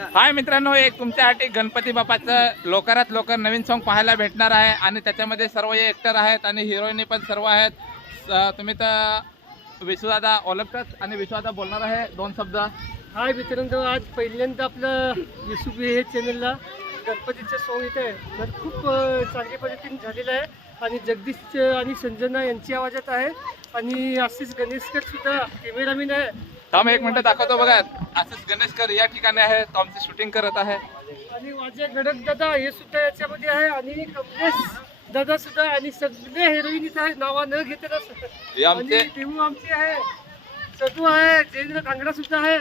हाय मित्रांनो एक तुमच्यासाठी गणपती बाप्पाचं लवकरात लवकर नवीन सॉन्ग पाहायला भेटणार आहे आणि त्याच्यामध्ये सर्व हे ॲक्टर आहेत आणि हिरोईनी पण सर्व आहेत. तुम्ही तर विश्वदादा ओळखतात आणि विश्वदादा बोलणार आहे. दोन शब्द. हाय मित्रांनो आज पहिल्यांदा आपलं युसुबी हे चॅनलला गणपतीचं सॉंग येत आहे. तर खूप चांगल्या पद्धतीने झालेलं आहे. आणि जगदीश आणि संजना यांची आवाजात आहे. आणि आशिष गणेशकर सुद्धा कॅमेरामॅन आहे. थांब एक मिनिट दाखवतो बघा. आशिष गणेशकर या ठिकाणी आहे. तो आमची शूटिंग करत आहे. आणि माझे गडक दादा हे सुद्धा याच्यामध्ये आहे. आणि कमलेश दादा सुद्धा आणि सगळे हिरोईन इथं आहे. नावा न घेता हे आमचे आणि देऊ आमचे आहे. सदू आहे. जयेंद्र कांगडा सुद्धा आहे.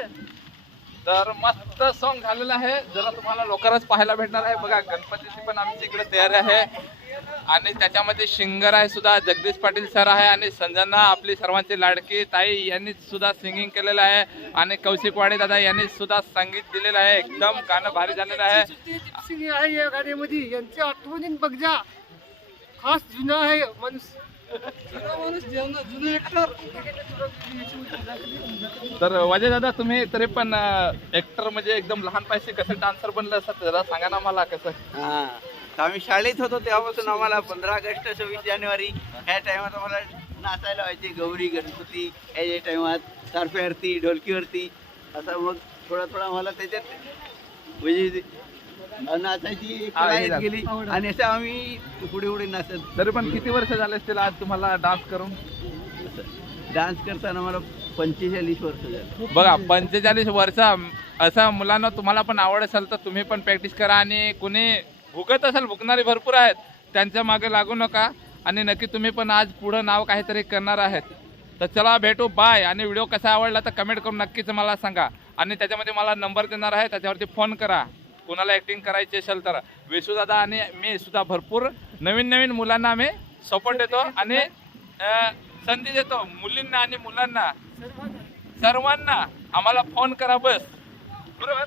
तर मस्त सॉन्ग झालेलं आहे. जरा तुम्हाला लवकरच पाहायला भेटणार आहे. बघा गणपतीची पण आमची इकडे तयारी आहे. आणि त्याच्यामध्ये सिंगर आहे सुद्धा जगदीश पाटील सर आहे आणि संजना आपली सर्वांची लाडकी ताई यांनी सुद्धा सिंगिंग केलेलं आहे. आणि कौशिक वाडे दादा यांनी सुद्धा संगीत दिलेलं आहे. एकदम गाणं भारी झालेलं आहे. या गाण्यामध्ये. यांच्या आठवणीन बघ जा. खास जुना आहे माणूस. तर वजय दादा तुम्ही तरी पण ऍक्टर म्हणजे एकदम लहान पाहिजे कसं डान्सर बनलं असं जरा सांगा ना मला कसं. हा. तर आम्ही शाळेत होतो तेव्हापासून आम्हाला पंधरा ऑगस्ट सव्वीस जानेवारी ह्या टायमात आम्हाला नाचायला व्हायचे. गौरी गणपती ह्या टायमात तारप्यावरती ढोलकीवरती. आता मग थोडा थोडा आम्हाला त्याच्यात म्हणजे नाचायची. गेली आणि असं आम्ही पुढे पुढे नाचत. तरी पण किती वर्ष झाले असतील आज तुम्हाला डान्स करून? डान्स करताना मला पंचेचाळीस वर्ष झाली. बघा पंचेचाळीस वर्ष असं मुलांना तुम्हाला पण आवड असेल तर तुम्ही पण प्रॅक्टिस करा आणि कुणी भुकत असेल भुकणारे भरपूर आहेत. त्यांच्या मागे लागू नका. आणि नक्की तुम्ही पण आज पुढं नाव काहीतरी करणार आहेत. तर चला भेटू. बाय आणि व्हिडिओ कसा आवडला तर कमेंट करून नक्कीच मला सांगा. आणि त्याच्यामध्ये मला नंबर देणार आहे. त्याच्यावरती फोन करा. कोणाला ॲक्टिंग करायची असेल तर. विशूदादा आणि मी सुद्धा भरपूर नवीन नवीन मुलांना आम्ही सपोर्ट देतो. आणि संधी देतो. मुलींना आणि मुलांना. सर्वांना. आम्हाला फोन करा बस. बरोबर?